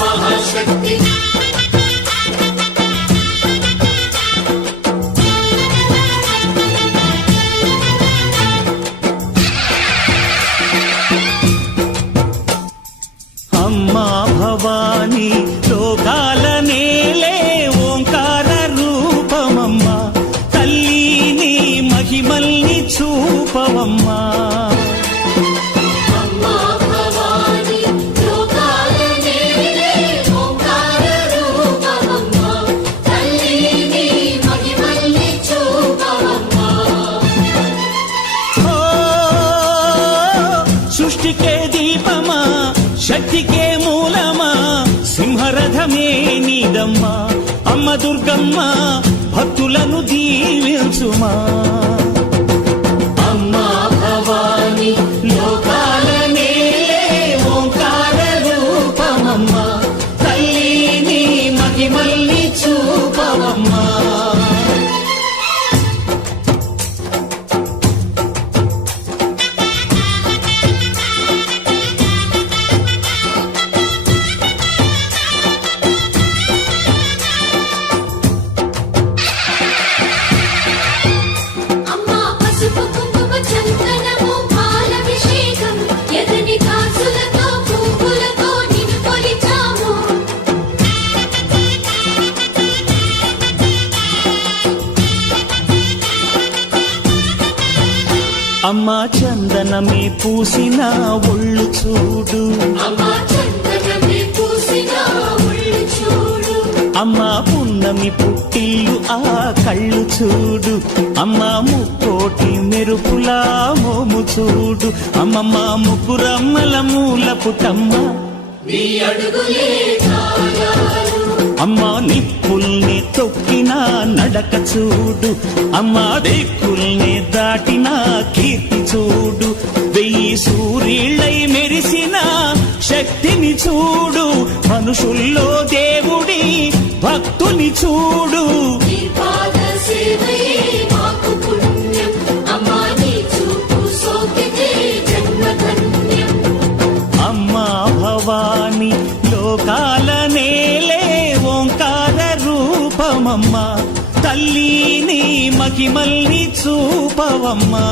మహాశక్తి అమ్మా భవాని లోకాల నేలే ఓంకార రూపమమ్మా తల్లి నీ మహిమల్ని చూపవమ్మా సృష్టికే దీపమా శక్తికే మూలమా సింహరథమే నీదమ్మా అమ్మ దుర్గమ్మ భక్తులను దీవించుమా అమ్మా భవాని లోకాల నేలే ఓంకార రూపమమ్మా తల్లి నీ మహిమల్ని చూపవమ్మా అమ్మా చందనమే పూసిన ఒళ్ళు చూడు అమ్మా పున్నమి పుట్టిల్లు ఆ కళ్ళు చూడు అమ్మా ముక్కోటి మెరుపులా మోము చూడు అమ్మమ్మ ముగ్గురమ్మల మూల పుటమ్మ అమ్మా నిప్పుల్ని తొక్కిన నడక చూడు అమ్మా దిక్కుల్ని దాటిన కీర్తి చూడు 1000 సూర్యుళ్ళై మెరిసిన శక్తిని చూడు మనుషుల్లో దేవుడి భక్తుని చూడు అమ్మా భవాని లోకాల నేలే ఓంకార రూపమమ్మా తల్లి నీ మహిమల్ని చూపవమ్మా